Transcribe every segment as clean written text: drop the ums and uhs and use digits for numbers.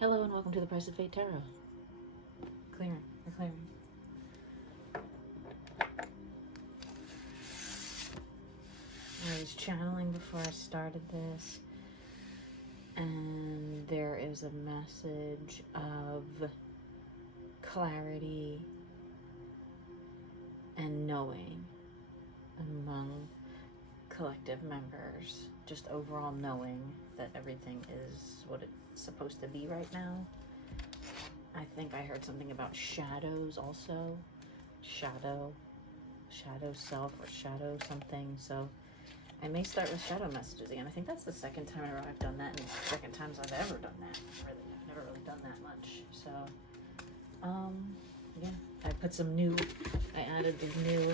Hello and welcome to the Price of Fate Tarot. Clearing. We're clearing. I was channeling before I started this, and there is a message of clarity and knowing among collective members. Just overall knowing that everything is what it's supposed to be right now. I think I heard something about shadows also. Shadow self or shadow something. So I may start with shadow messages again. I think that's the second time in a row I've done that, and the second times I've ever done that. I've never really done that much. So, yeah, I added the new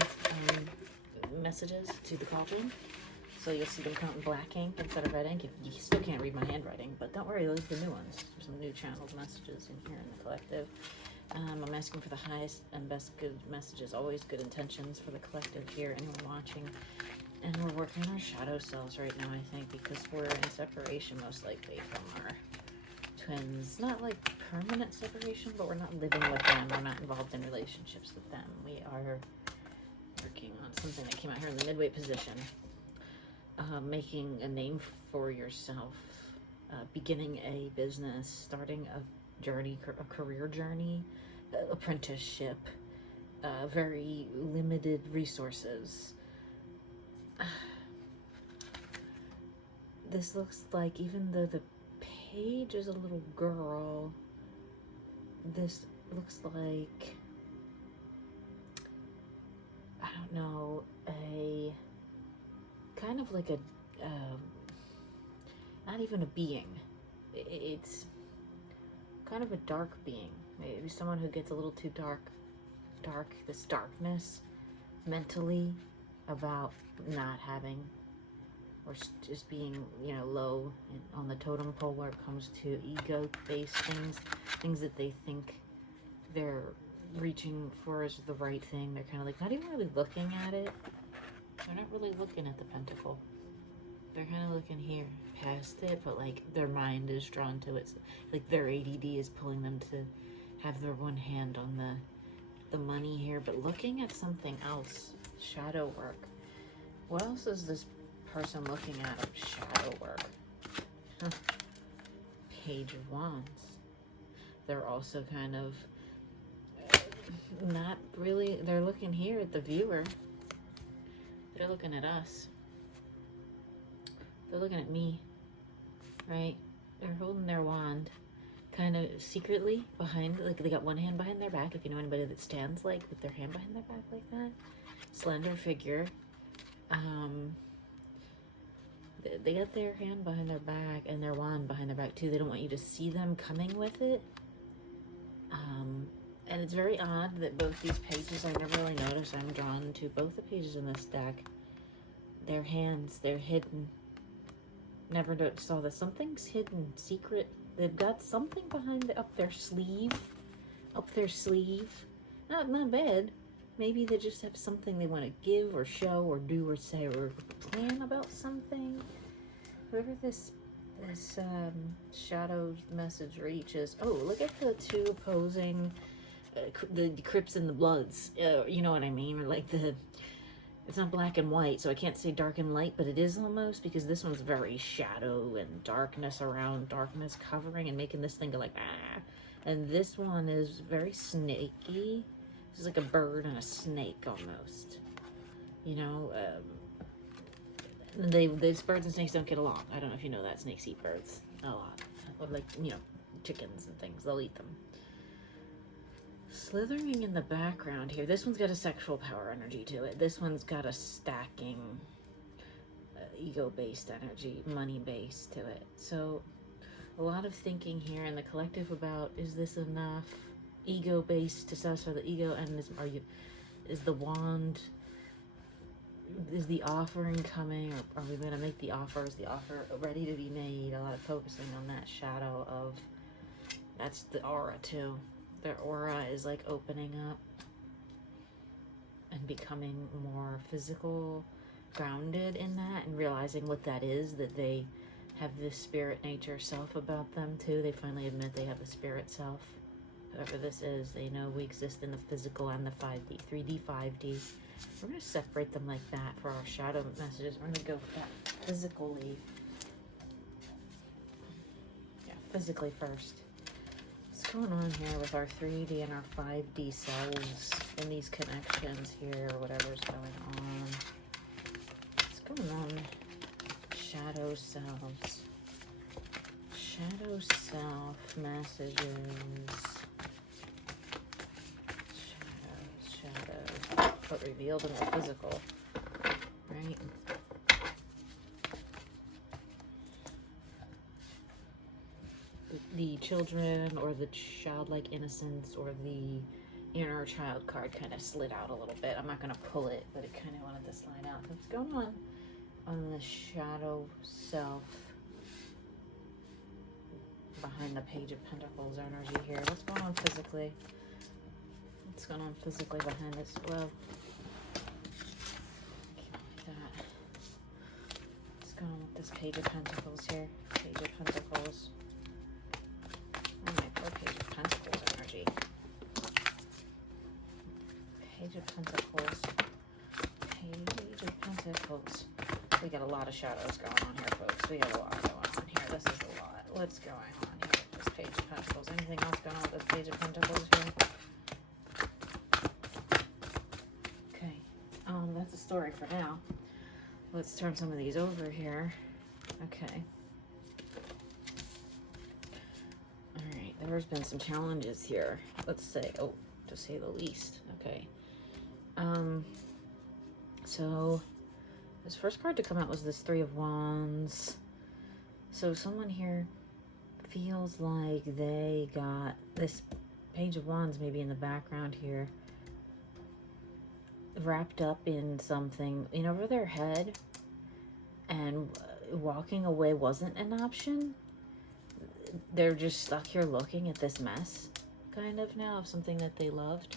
messages to the cauldron. So you'll see them come out in black ink instead of red ink. You still can't read my handwriting, but don't worry, those are the new ones. There's some new channeled messages in here in the collective. I'm asking for the highest and best good messages, always good intentions for the collective here, anyone watching. And we're working on our shadow selves right now, I think, because we're in separation most likely from our twins. Not like permanent separation, but we're not living with them. We're not involved in relationships with them. We are working on something that came out here in the midway position. Making a name for yourself, beginning a business, starting a journey, a career journey, apprenticeship, very limited resources. This looks like, even though the page is a little girl, this looks like, I don't know, a kind of like a, not even a being. It's kind of a dark being. Maybe someone who gets a little too dark, this darkness mentally about not having, or just being, low on the totem pole where it comes to ego-based things that they think they're reaching for as the right thing. They're kind of like not even really looking at it. They're not really looking at the pentacle. They're kind of looking here, past it, but like their mind is drawn to it. Like their ADD is pulling them to have their one hand on the money here, but looking at something else. Shadow work. What else is this person looking at of shadow work? Page of Wands. They're also kind of not really, they're looking here at the viewer. They're looking at us. They're looking at me, right? They're holding their wand kind of secretly behind, like they got one hand behind their back, if you know anybody that stands like with their hand behind their back like that. Slender figure. They got their hand behind their back and their wand behind their back too. They don't want you to see them coming with it. And it's very odd that both these pages, I never really noticed, I'm drawn to both the pages in this deck. Their hands, they're hidden. Never saw that. Something's hidden, secret. They've got something behind up their sleeve. Not bad. Maybe they just have something they want to give or show or do or say or plan about something. Whoever this shadow message reaches. Oh, look at the two opposing, the Crips and the Bloods. You know what I mean? Or like it's not black and white, so I can't say dark and light, but it is almost, because this one's very shadow and darkness around, darkness covering and making this thing go like, ah. And this one is very snaky. This is like a bird and a snake almost. These birds and snakes don't get along. I don't know if you know that. Snakes eat birds a lot. Or like, chickens and things. They'll eat them. Slithering in the background here. This one's got a sexual power energy to it. This one's got a stacking, ego-based energy, money-based to it. So a lot of thinking here in the collective about, is this enough? Ego-based to satisfy the ego, and is the wand, is the offering coming, or are we going to make the offer? Is the offer ready to be made? A lot of focusing on that shadow of, that's the aura too. Their aura is like opening up and becoming more physical, grounded in that, and realizing what that is, that they have this spirit nature self about them too. They finally admit they have a spirit self. Whoever this is, they know we exist in the physical and the 5D, 3D, 5D. We're going to separate them like that for our shadow messages. We're going to go physically. Yeah, physically first. What's going on here with our 3D and our 5D selves and these connections here, or whatever's going on? What's going on? Shadow selves. Shadow self messages. Shadows. What revealed in the physical, right? The children, or the childlike innocence, or the inner child card kind of slid out a little bit. I'm not going to pull it, but it kind of wanted to slide out. What's going on the shadow self behind the Page of Pentacles energy here? What's going on physically? What's going on physically behind this? Well, that. What's going on with this Page of Pentacles here? Page of Pentacles. Oh my poor Page of Pentacles energy. Page of Pentacles. Page of Pentacles. We got a lot of shadows going on here, folks. We got a lot going on here. This is a lot. What's going on here with this Page of Pentacles? Anything else going on with this Page of Pentacles here? Okay. That's a story for now. Let's turn some of these over here. Okay. Alright, there's been some challenges here. Let's say, to say the least. Okay. So this first card to come out was this Three of Wands. So someone here feels like they got this Page of Wands maybe in the background here, wrapped up in something in over their head, and walking away wasn't an option. They're just stuck here looking at this mess kind of now of something that they loved.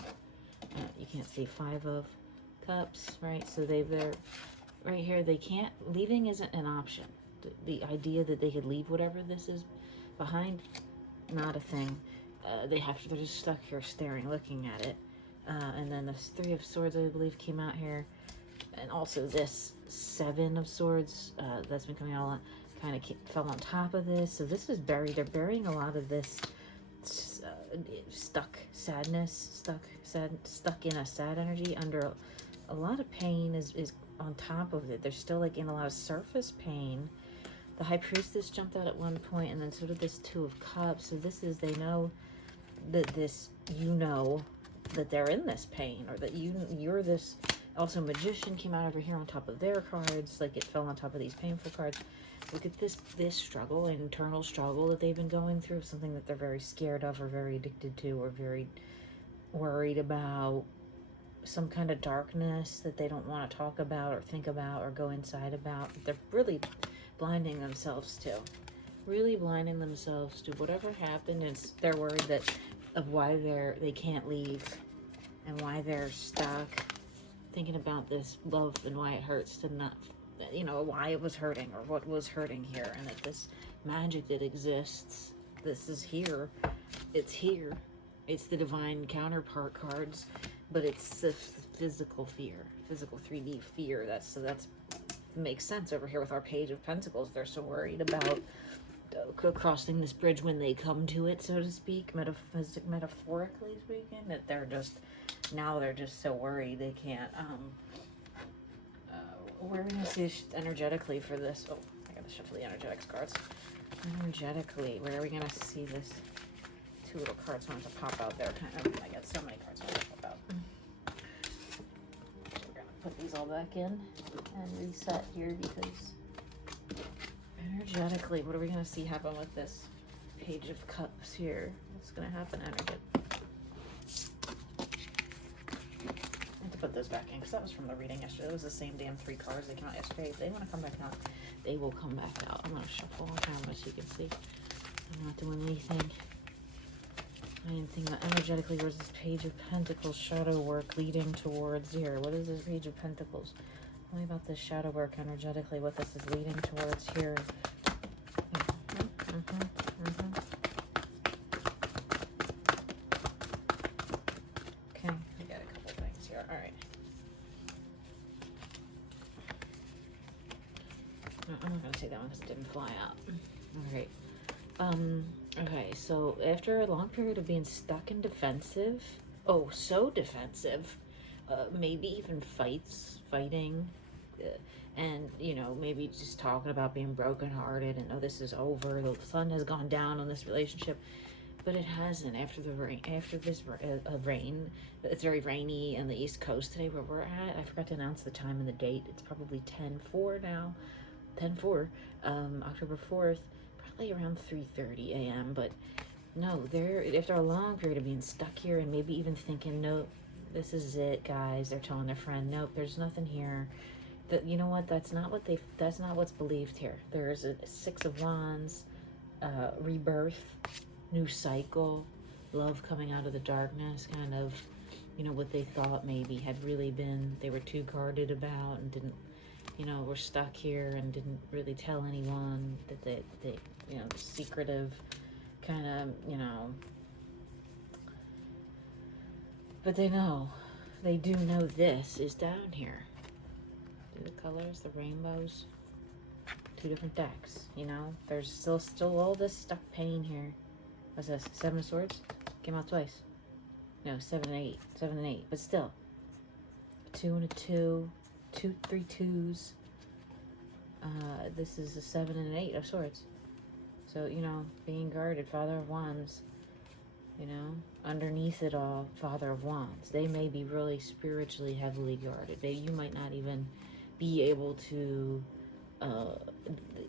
You can't see Five of Cups, right? So they're right here. They can't, leaving isn't an option. The idea that they could leave whatever this is behind, not a thing. They're just stuck here staring, looking at it. And then the Three of Swords, I believe, came out here. And also this Seven of Swords that's been coming out a lot, kind of fell on top of this. So this is buried. They're burying a lot of this stuck sadness, stuck in a sad energy under a lot of pain is on top of it. They're still like in a lot of surface pain. The High Priestess jumped out at one point, and then so did this Two of Cups. So this is, they know that this, that they're in this pain, or that you're this. Also, Magician came out over here on top of their cards, like it fell on top of these painful cards. Look at this struggle, internal struggle that they've been going through, something that they're very scared of, or very addicted to, or very worried about, some kind of darkness that they don't want to talk about or think about or go inside about. They're really blinding themselves to. Really blinding themselves to whatever happened. They're worried that of why they can't leave, and why they're stuck, thinking about this love and why it hurts to not, why it was hurting or what was hurting here, and that this magic that exists, this is here, it's here, it's the divine counterpart cards, but it's the physical fear, physical 3D fear. That's makes sense over here with our Page of Pentacles. They're so worried about crossing this bridge when they come to it, so to speak, metaphorically speaking, that they're just so worried they can't. We're gonna see energetically for this. Oh, I gotta shuffle the energetics cards. Energetically, where are we gonna see this? Two little cards want to pop out there. I got so many cards want to pop out. So we're gonna put these all back in and reset here, because energetically, what are we gonna see happen with this Page of Cups here? What's gonna happen energetically? Put those back in, because that was from the reading yesterday. It was the same damn 3 cards that came out yesterday. If they want to come back out, they will come back out. I'm going to shuffle on camera so you can see. I'm not doing anything. Anything energetically. Where's this Page of Pentacles shadow work leading towards here? What is this Page of Pentacles? Tell me about this shadow work energetically, what this is leading towards here. Okay, I got a couple things here. All right. No, I'm not gonna say that one because it didn't fly out. All right. Okay, so after a long period of being stuck and defensive, oh, so defensive, maybe even fighting, and, you know, maybe just talking about being brokenhearted and, oh, this is over, the sun has gone down on this relationship, but it hasn't. After this rain, it's very rainy on the East Coast today where we're at. I forgot to announce the time and the date. It's probably 10/4 now, 10/4, October 4th. Probably around 3:30 a.m. But no, they're after a long period of being stuck here and maybe even thinking, nope, this is it, guys. They're telling their friend, nope, there's nothing here. That, you know what? That's not what's believed here. There's a Six of Wands, rebirth, new cycle, love coming out of the darkness, kind of, you know, what they thought maybe had really been they were too guarded about and didn't, you know, were stuck here and didn't really tell anyone that they you know, secretive kind of, you know, but they do know this is down here. Do the colors, the rainbows, two different decks, you know, there's still all this stuck pain here. What's this? 7 of Swords? Came out twice. No, 7 and 8. 7 and 8, but still. 2 and a 2. 2, 3 twos. This is a 7 and an 8 of Swords. So, you know, being guarded, Father of Wands, you know, underneath it all, Father of Wands. They may be really spiritually heavily guarded. You might not even be able to,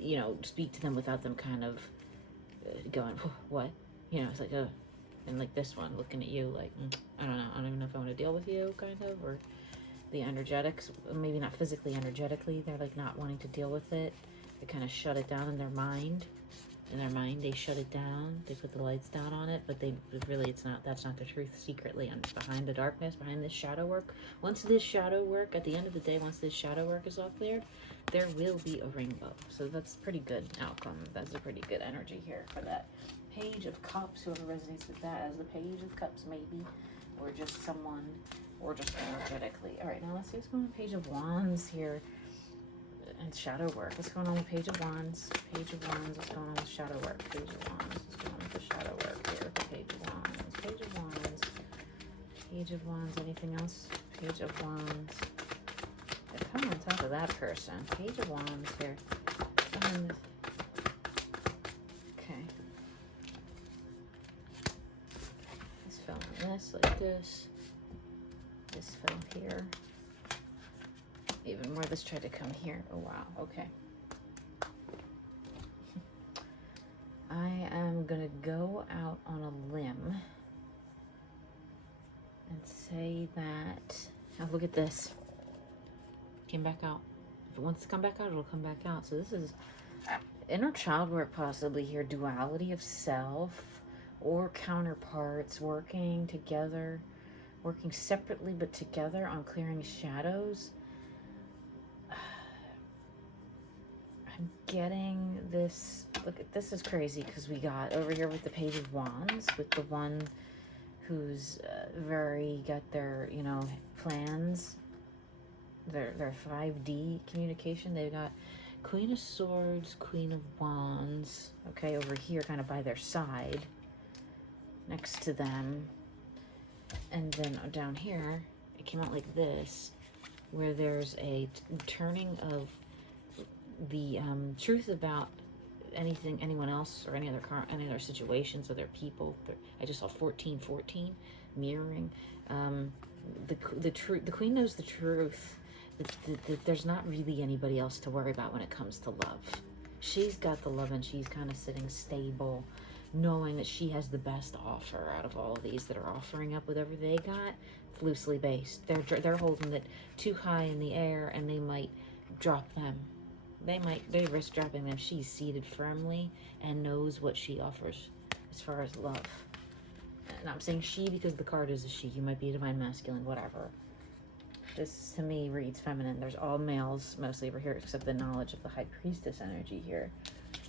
you know, speak to them without them kind of going, what? You know, it's like, and like this one looking at you like, I don't know, I don't even know if I want to deal with you, kind of, or the energetics, maybe not physically, energetically, they're like not wanting to deal with it. They kind of shut it down in their mind. In their mind, they shut it down. They put the lights down on it, but that's not the truth. Secretly, behind the darkness, behind this shadow work. Once this shadow work, at the end of the day, once this shadow work is all cleared, there will be a rainbow. So that's pretty good outcome. That's a pretty good energy here for that. Page of Cups, whoever resonates with that as the Page of Cups, maybe, or just someone, or just energetically. All right, now let's see what's going on with Page of Wands here. And shadow work. What's going on with Page of Wands? Page of Wands. What's going on with shadow work? Page of Wands. What's going on with the shadow work here? Page of Wands. Page of Wands. Page of Wands. Anything else? Page of Wands. They're coming on top of that person. Page of Wands here. Okay. This fell on this like this. This fell here. Even more, this tried to come here. Oh, wow. Okay. I am going to go out on a limb and say that... Now, look at this. Came back out. If it wants to come back out, it'll come back out. So this is inner child work possibly here. Duality of self or counterparts working together, working separately but together on clearing shadows. I'm getting this, look, this is crazy because we got over here with the Page of Wands, with the one who's got their, you know, plans, their 5D communication. They've got Queen of Swords, Queen of Wands, okay, over here kind of by their side, next to them. And then down here, it came out like this, where there's a turning of the truth about anyone else or any other situations or their people. I just saw 1414 mirroring. The queen knows the truth that there's not really anybody else to worry about when it comes to love. She's got the love and she's kind of sitting stable, knowing that she has the best offer out of all of these that are offering up whatever they got, loosely based. They're holding it too high in the air and they might drop them. They risk dropping them. She's seated firmly and knows what she offers as far as love. And I'm saying she because the card is a she. You might be a divine masculine, whatever. This to me reads feminine. There's all males mostly over here except the knowledge of the high priestess energy here.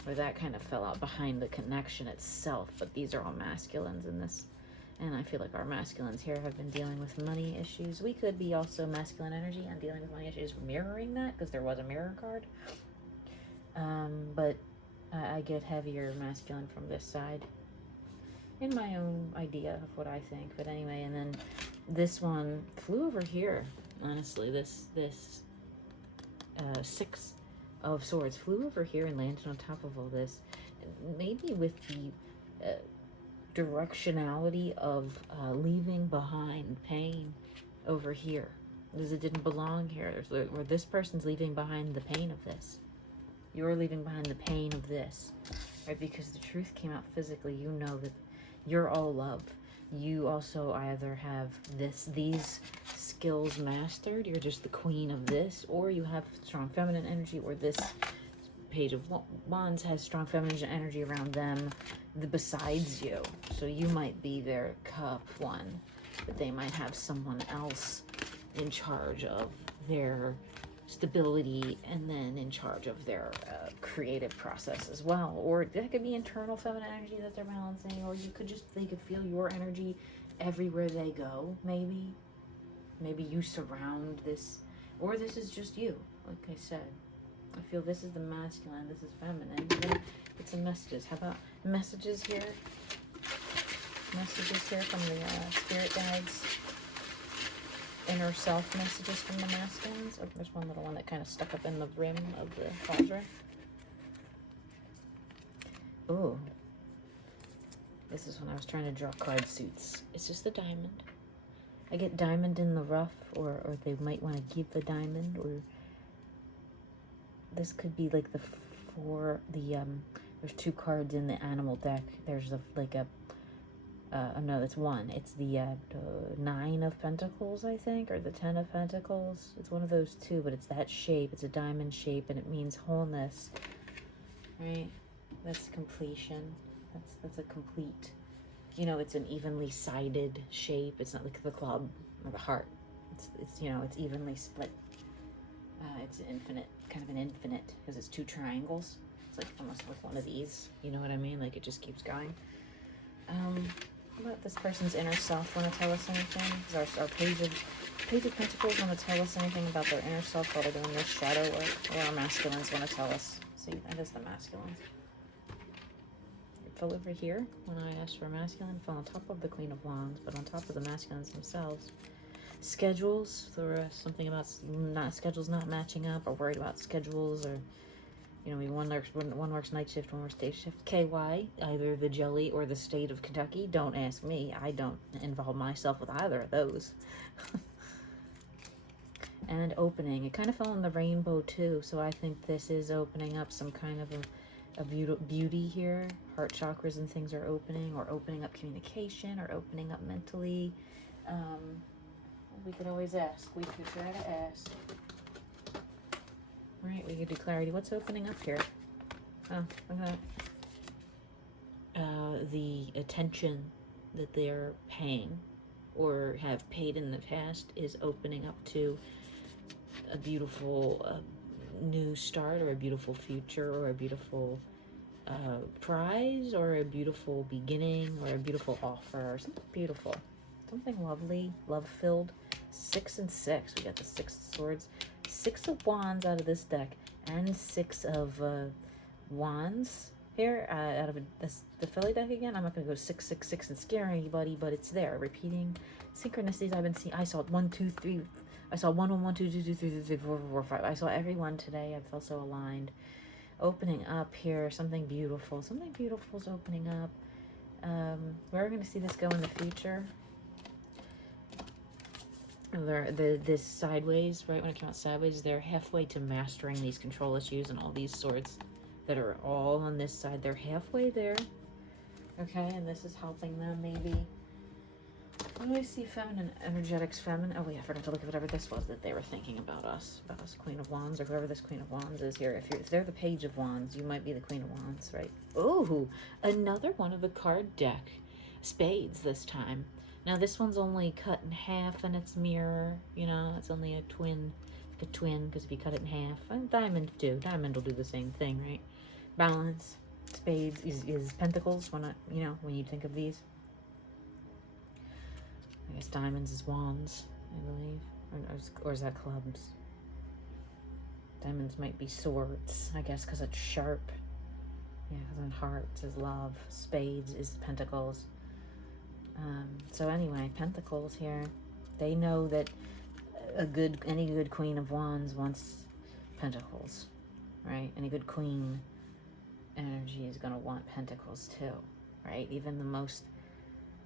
or that kind of fell out behind the connection itself. But these are all masculines in this. And I feel like our masculines here have been dealing with money issues. We could be also masculine energy and dealing with money issues, mirroring that, because there was a mirror card. But I get heavier masculine from this side, in my own idea of what I think. But anyway, and then this one flew over here. Honestly, this Six of Swords flew over here and landed on top of all this. Maybe with the directionality of leaving behind pain over here, because it didn't belong here. Where this person's leaving behind the pain of this. You're leaving behind the pain of this, right? Because the truth came out physically. You know that you're all love. You also either have these skills mastered, you're just the queen of this, or you have strong feminine energy, or this Page of Wands has strong feminine energy around them besides you. So you might be their cup one, but they might have someone else in charge of their stability and then in charge of their creative process as well. Or that could be internal feminine energy that they're balancing, or they could feel your energy everywhere they go. Maybe you surround this, or this is just you. Like I said, I feel this is the masculine, this is feminine. Get some messages. How about messages here? Messages here from the spirit guides. Inner self messages from the masculines. Oh, there's one little one that kind of stuck up in the rim of the cauldron. Ooh. This is when I was trying to draw card suits. It's just a diamond. I get diamond in the rough, or they might want to give the diamond, or this could be like there's two cards in the animal deck. There's no, that's one. It's the 9 of Pentacles, I think, or the 10 of Pentacles. It's one of those two, but it's that shape. It's a diamond shape, and it means wholeness, right? That's completion. That's a complete, it's an evenly sided shape. It's not like the club or the heart. It's evenly split. It's infinite, kind of an infinite, because it's two triangles. It's like almost like one of these. You know what I mean? Like it just keeps going. How about this person's inner self want to tell us anything? Does our Page of Pentacles want to tell us anything about their inner self while they're doing this shadow work? Or our masculines want to tell us? See, that is the masculines. It fell over here when I asked for masculine. It fell on top of the Queen of Wands, but on top of the masculines themselves. Schedules, something about schedules not matching up, or worried about schedules, or maybe one works night shift, one works day shift. KY, either the jelly or the state of Kentucky. Don't ask me. I don't involve myself with either of those. And opening. It kind of fell in the rainbow too, so I think this is opening up some kind of a beauty here. Heart chakras and things are opening, or opening up communication, or opening up mentally. We could always ask. We could try to ask. Right, we could do clarity. What's opening up here? Oh, look at that. The attention that they're paying or have paid in the past is opening up to a beautiful new start, or a beautiful future, or a beautiful prize, or a beautiful beginning, or a beautiful offer, or something beautiful. Something lovely, love-filled. 6 and 6. We got the 6 of Swords. 6 of Wands out of this deck, and 6 of Wands here out of the Philly deck again. I'm not going to go 6, 6, 6 and scare anybody, but it's there. Repeating synchronicities I've been seeing. I saw 1, 2, 3. I saw 1, 1, 1, 2, 2, 2, 3, 3, 3, 4, 4, 4, 5. I saw every one today. I felt so aligned. Opening up here. Something beautiful. Something beautiful is opening up. We're going to see this go in the future. This sideways, right when it came out sideways, they're halfway to mastering these control issues, and all these swords that are all on this side, they're halfway there. Okay, and this is helping them maybe. What do I see? Feminine, energetics, feminine. Oh wait, I forgot to look at whatever this was that they were thinking about us, Queen of Wands, or whoever this Queen of Wands is here. If they're the Page of Wands, you might be the Queen of Wands, right? Oh, another one of the card deck. Spades this time. Now this one's only cut in half in its mirror, it's only a twin, because if you cut it in half, and diamond too, diamond will do the same thing, right? balance. Spades is pentacles when when you think of these. I guess diamonds is wands, I believe. Or is that clubs? Diamonds might be swords, I guess, because it's sharp. Yeah, because then hearts is love. Spades is pentacles. So anyway, pentacles here. They know that any good queen of wands wants pentacles, right? Any good queen energy is going to want pentacles too, right? Even the most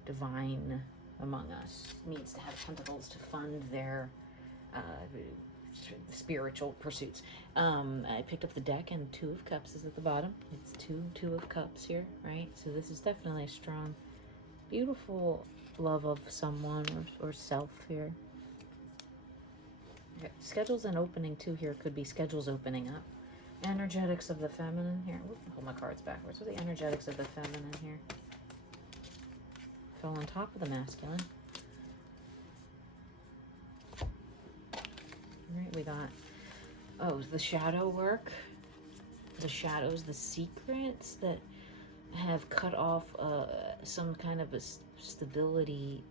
divine among us needs to have pentacles to fund their spiritual pursuits. I picked up the deck and Two of Cups is at the bottom. It's two of Cups here, right? So this is definitely a strong, beautiful love of someone or self here. Okay. Schedules and opening too here could be schedules opening up. Energetics of the feminine here. Ooh, hold my cards backwards. What are the energetics of the feminine here? Fell on top of the masculine. Alright, we got, the shadow work. The shadows, the secrets that have cut off some kind of a stability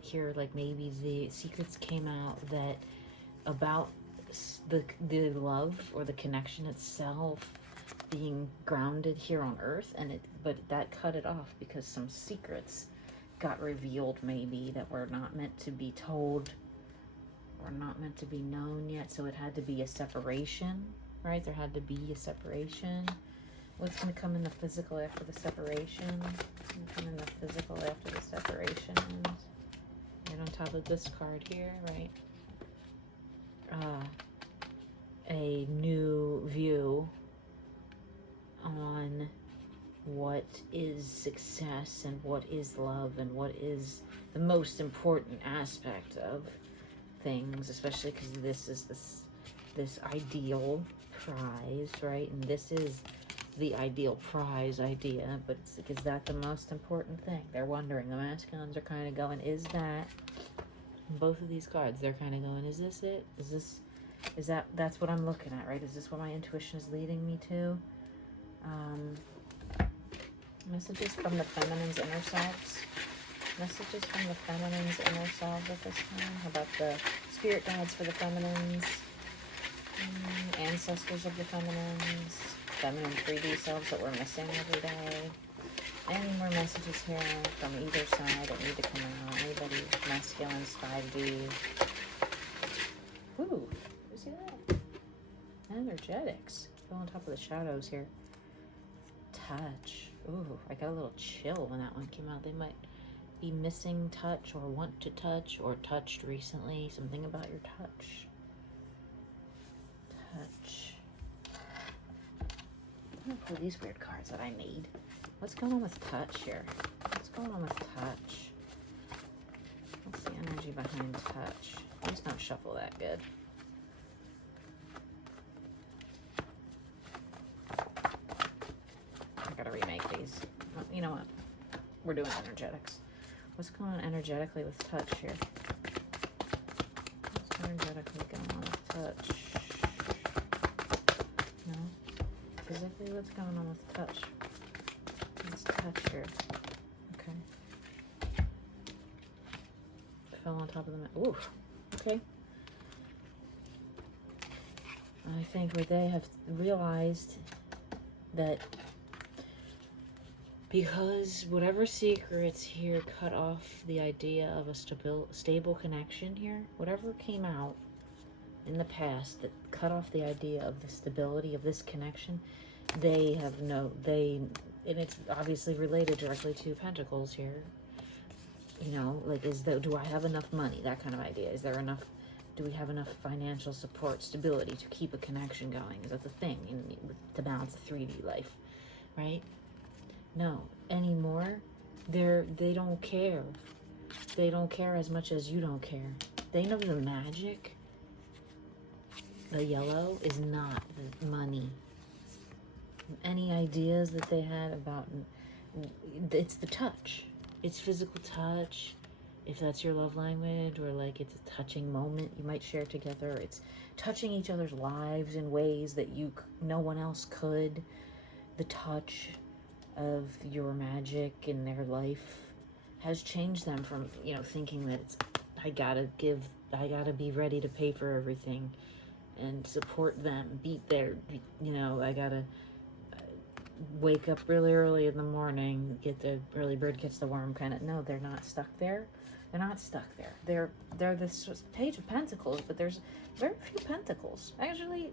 here. Like maybe the secrets came out that about the love or the connection itself being grounded here on earth, but that cut it off because some secrets got revealed maybe that were not meant to be told or not meant to be known yet. So it had to be a separation, right? There had to be a separation. What's going to come in the physical after the separation? What's going to come in the physical after the separation? Right on top of this card here, right? A new view on what is success and what is love and what is the most important aspect of things, especially because this is this ideal prize, right? And this is the ideal prize idea, but is that the most important thing? They're wondering. The masculines are kind of going, is that, both of these cards, they're kind of going, is this it? That's what I'm looking at, right? Is this what my intuition is leading me to? Messages from the feminine's inner selves. Messages from the feminine's inner selves at this time. How about the spirit guides for the feminines? Ancestors of the feminines. Feminine 3D selves that we're missing every day. Any more messages here from either side that need to come out? Anybody masculines 5D? Ooh, you see that? Energetics. Go on top of the shadows here. Touch. Ooh, I got a little chill when that one came out. They might be missing touch or want to touch or touched recently. Something about your touch. Touch. I'm gonna pull these weird cards that I made. What's going on with touch here? What's going on with touch? What's the energy behind touch? Let's not shuffle that good. I gotta remake these. You know what? We're doing energetics. What's going on energetically with touch here? What's energetically going on with touch? No? Physically, what's going on with touch? Let's touch here. Okay. Fell on top of the ooh. Okay. I think they have realized that because whatever secrets here cut off the idea of a stable connection here, whatever came out in the past that cut off the idea of the stability of this connection, and it's obviously related directly to Pentacles here. You know, like do I have enough money? That kind of idea. Do we have enough financial support, stability to keep a connection going? Is that the thing to balance the 3D life, right? No, anymore. They don't care. They don't care as much as you don't care. They know the magic. The yellow is not the money. Any ideas that they had about it's the touch. It's physical touch. If that's your love language, or like it's a touching moment you might share together. It's touching each other's lives in ways that no one else could. the touch of your magic in their life has changed them from, you know, thinking that it's, I gotta be ready to pay for everything and support them, beat their, you know, I gotta wake up really early in the morning, get the early bird gets the worm kind of. No, they're not stuck there. They're not stuck there. They're this page of pentacles, but there's very few pentacles. Actually,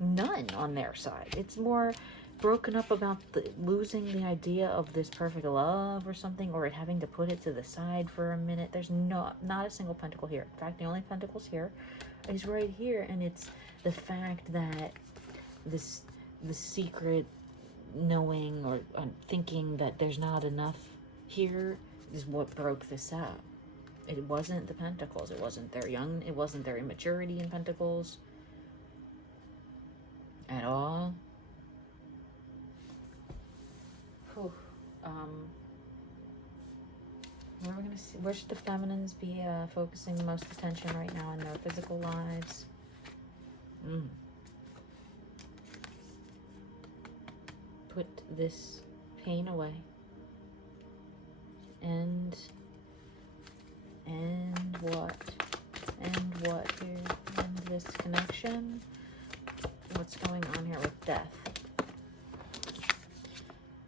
none on their side. It's more broken up about losing the idea of this perfect love or something, or it having to put it to the side for a minute. There's not a single pentacle here. In fact, the only pentacles here is right here, and it's the fact that the secret knowing or thinking that there's not enough here is what broke this out. It wasn't the pentacles. It wasn't their it wasn't their immaturity in pentacles at all. Whew. Where we're gonna see, where should the feminines be focusing the most attention right now in their physical lives? Put this pain away. And what? And what here? And this connection? What's going on here with death?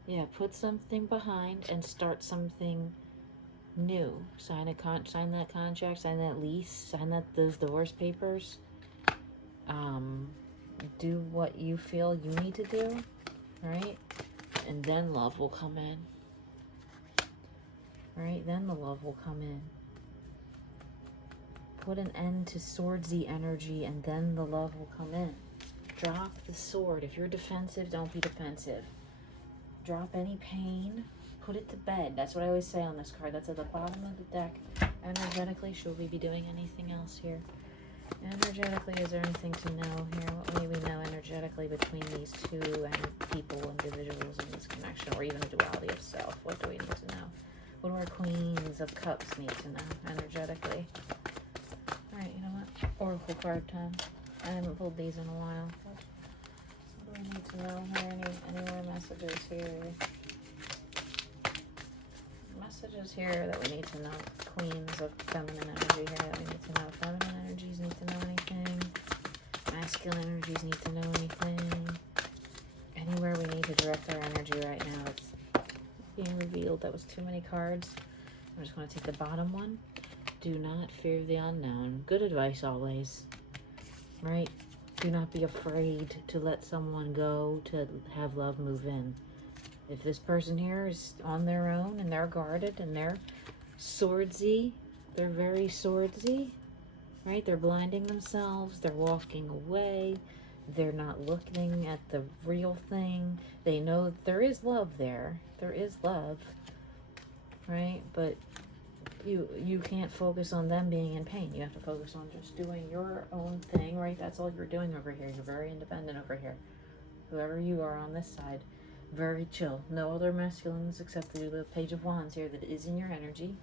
Yeah, put something behind and start something new. Sign that contract, sign that lease, sign those divorce papers. Do what you feel you need to do, right? And then love will come in. Right? Then the love will come in. Put an end to swordsy energy, and then the love will come in. Drop the sword. If you're defensive, don't be defensive. Drop any pain. Put it to bed. That's what I always say on this card. That's at the bottom of the deck. Energetically, should we be doing anything else here? Energetically, is there anything to know here? What may we know energetically between these two people, individuals in this connection, or even a duality of self? What do we need to know? What do our Queens of Cups need to know energetically? Alright, you know what? Oracle card time. I haven't pulled these in a while. What do we need to know here? Any more messages here? Messages here that we need to know. Queens of feminine energy here that we need to know. Feminine energies need to know anything. Masculine energies need to know anything. Anywhere we need to direct our energy right now. It's being revealed. That was too many cards. I'm just going to take the bottom one. Do not fear the unknown. Good advice always. Right? Do not be afraid to let someone go, to have love move in. If this person here is on their own and they're guarded and they're swordsy, they're very swordsy, right? They're blinding themselves, they're walking away, they're not looking at the real thing. They know there is love there. There is love, right? But you can't focus on them being in pain. You have to focus on just doing your own thing, right? That's all you're doing over here. You're very independent over here. Whoever you are on this side. Very chill. No other masculines except the Page of Wands here that is in your energy.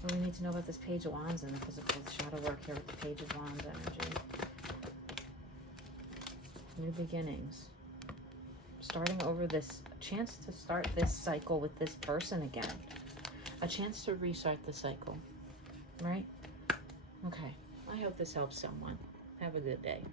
What do we need to know about this Page of Wands and the physical shadow work here with the Page of Wands energy? New beginnings. Starting over this, a chance to start this cycle with this person again. A chance to restart the cycle. Right? Okay. I hope this helps someone. Have a good day.